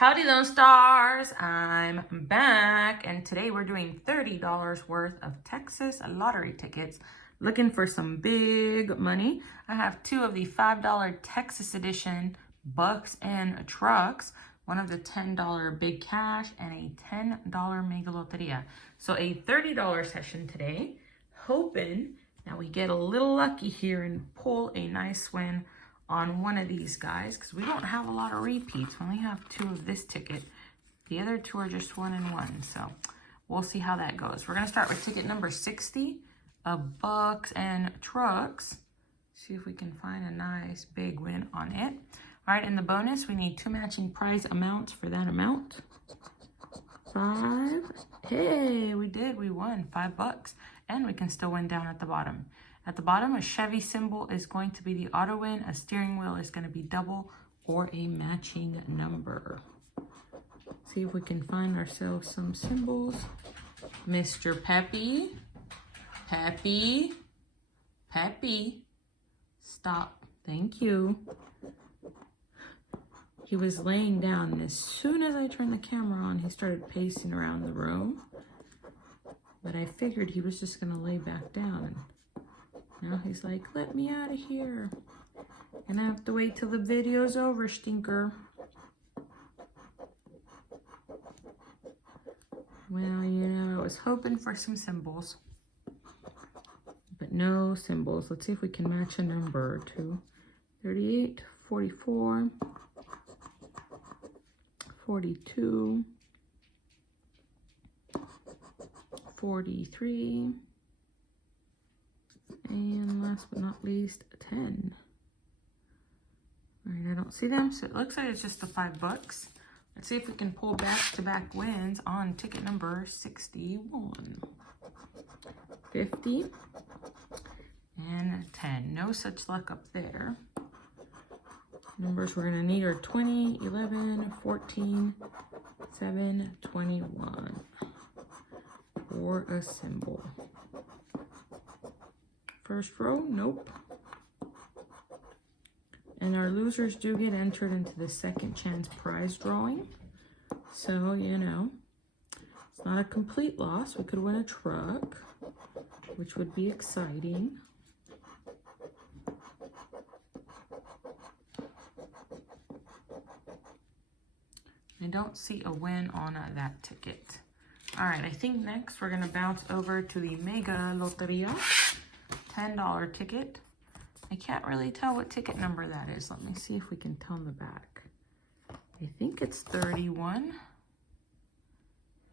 Howdy Lone Stars, I'm back and today we're doing $30 worth of Texas lottery tickets. Looking for some big money. I have two of the $5 Texas edition bucks and trucks, one of the $10 big cash and a $10 mega loteria. So a $30 session today, hoping that we get a little lucky here and pull a nice win on one of these guys, because we don't have a lot of repeats. We only have two of this ticket. The other two are just 1 and 1, so we'll see how that goes. We're going to start with ticket number 60 of bucks and trucks. See if we can find a nice big win on it. All right, in the bonus, we need 2 matching prize amounts for that amount. 5. Hey, we did. We won $5, and we can still win down at the bottom. At the bottom, a Chevy symbol is going to be the auto win. A steering wheel is going to be double or a matching number. See if we can find ourselves some symbols. Mr. Peppy. Peppy. Peppy. Stop. Thank you. He was laying down, and as soon as I turned the camera on, he started pacing around the room. But I figured he was just going to lay back down. Now he's like, let me out of here. And I have to wait till the video's over, stinker. Well, you know, I was hoping for some symbols. But no symbols. Let's see if we can match a number or two. 38, 44, 42, 43. And last but not least, 10. All right, I don't see them, so it looks like it's just the $5. Let's see if we can pull back-to-back wins on ticket number 61. 50 and 10. No such luck up there. Numbers we're going to need are 20, 11, 14, 7, 21. Or a symbol. First row, nope. And our losers do get entered into the second chance prize drawing. So, you know, it's not a complete loss. We could win a truck, which would be exciting. I don't see a win on that ticket. All right, I think next we're going to bounce over to the Mega Loteria. $10 ticket. I can't really tell what ticket number that is. Let me see if we can tell in the back. I think it's 31.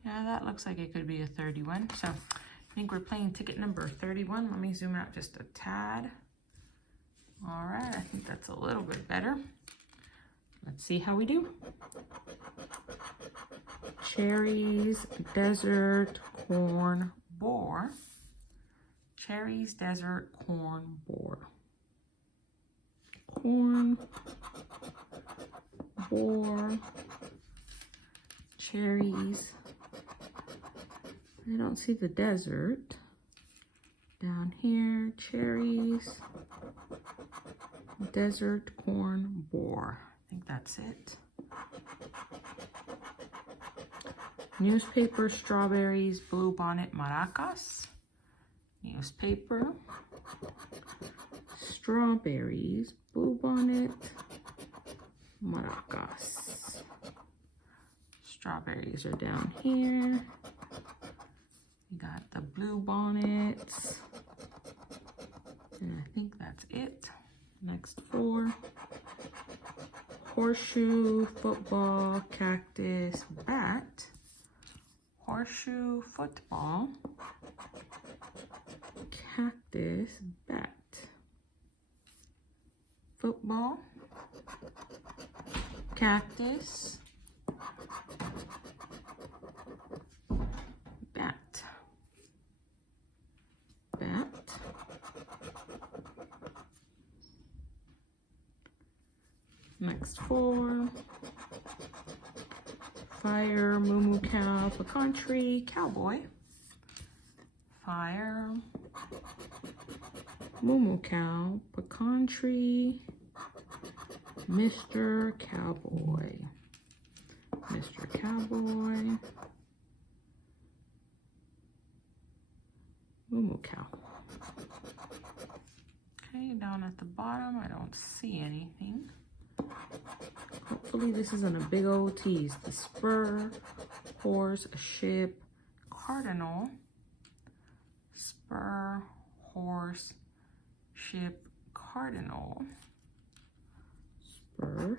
Yeah, that looks like it could be a 31. So I think we're playing ticket number 31. Let me zoom out just a tad. All right, I think that's a little bit better. Let's see how we do. Cherries, desert, corn, boar. Cherries, desert, corn, boar. Corn, boar, cherries. I don't see the desert. Down here, cherries, desert, corn, boar. I think that's it. Newspaper, strawberries, bluebonnet, maracas. Newspaper, strawberries, bluebonnet, maracas. Strawberries are down here. We got the bluebonnets. And I think that's it. Next 4. Horseshoe, football, cactus, bat. Horseshoe, football, cactus, bat. Football, cactus, bat. Bat. Next 4. Fire, moo cow, pecan tree, cowboy. Fire, moo cow, pecan tree, Mr. Cowboy. Mr. Cowboy. Moo Cow. Okay, down at the bottom, I don't see anything. Hopefully this isn't a big old tease. The spur, horse, ship, cardinal, spur, horse, ship, cardinal, spur,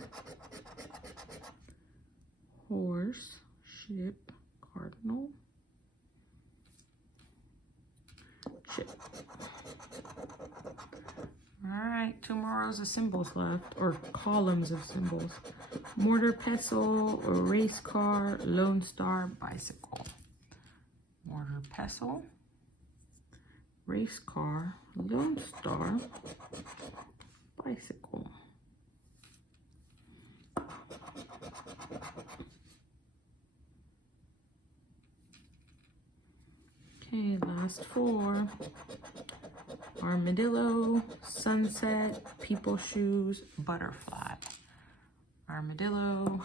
horse, ship, cardinal, ship. All right, 2 more rows of symbols left, or columns of symbols. Mortar, pestle, a race car, Lone Star, bicycle. Mortar, pestle, race car, Lone Star, bicycle. Okay, last 4. Armadillo, sunset, people shoes, butterfly. Armadillo,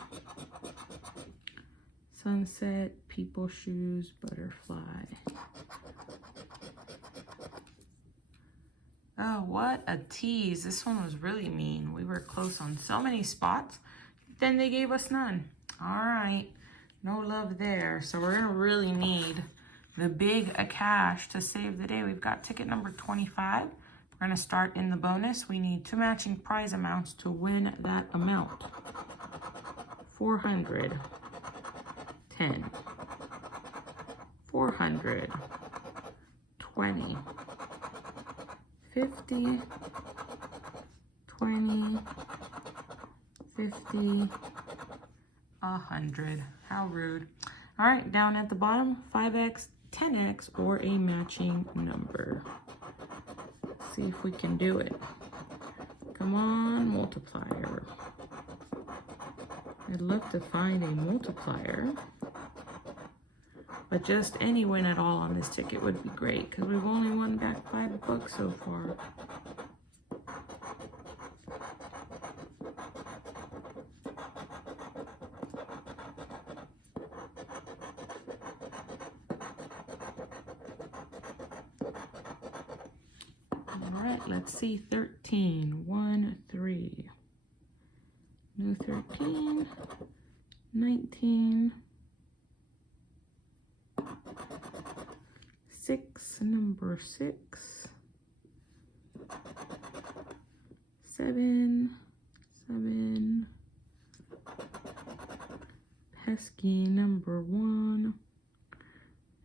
sunset, people shoes, butterfly. Oh, what a tease. This one was really mean. We were close on so many spots, then they gave us none. All right, no love there. So we're gonna really need the big cash to save the day. We've got ticket number 25. We're gonna start in the bonus. We need 2 matching prize amounts to win that amount. 400, 10, 400, 20, 50, 20, 50, 100. How rude. All right, down at the bottom, 5x, 10x, or a matching number. Let's see if we can do it. Come on, multiplier. I'd love to find a multiplier, but just any win at all on this ticket would be great because we've only won back $5 so far. Let's see, 13, 1, 3, new 13, 19, 6, number 6, 7, 7, pesky number 1,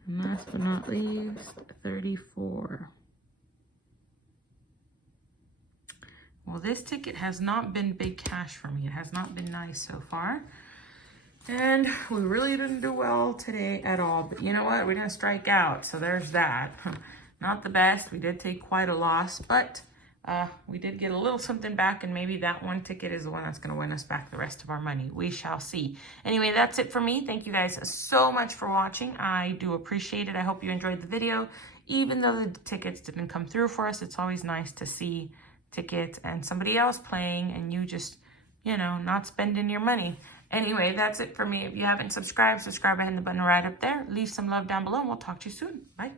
and last but not least, 34. Well, this ticket has not been big cash for me. It has not been nice so far. And we really didn't do well today at all. But you know what? We didn't strike out. So there's that. Not the best. We did take quite a loss. But we did get a little something back. And maybe that one ticket is the one that's going to win us back the rest of our money. We shall see. Anyway, that's it for me. Thank you guys so much for watching. I do appreciate it. I hope you enjoyed the video. Even though the tickets didn't come through for us, it's always nice to see tickets and somebody else playing and you just, you know, not spending your money. Anyway, that's it for me. If you haven't subscribed, subscribe by hitting the button right up there. Leave some love down below and we'll talk to you soon. Bye.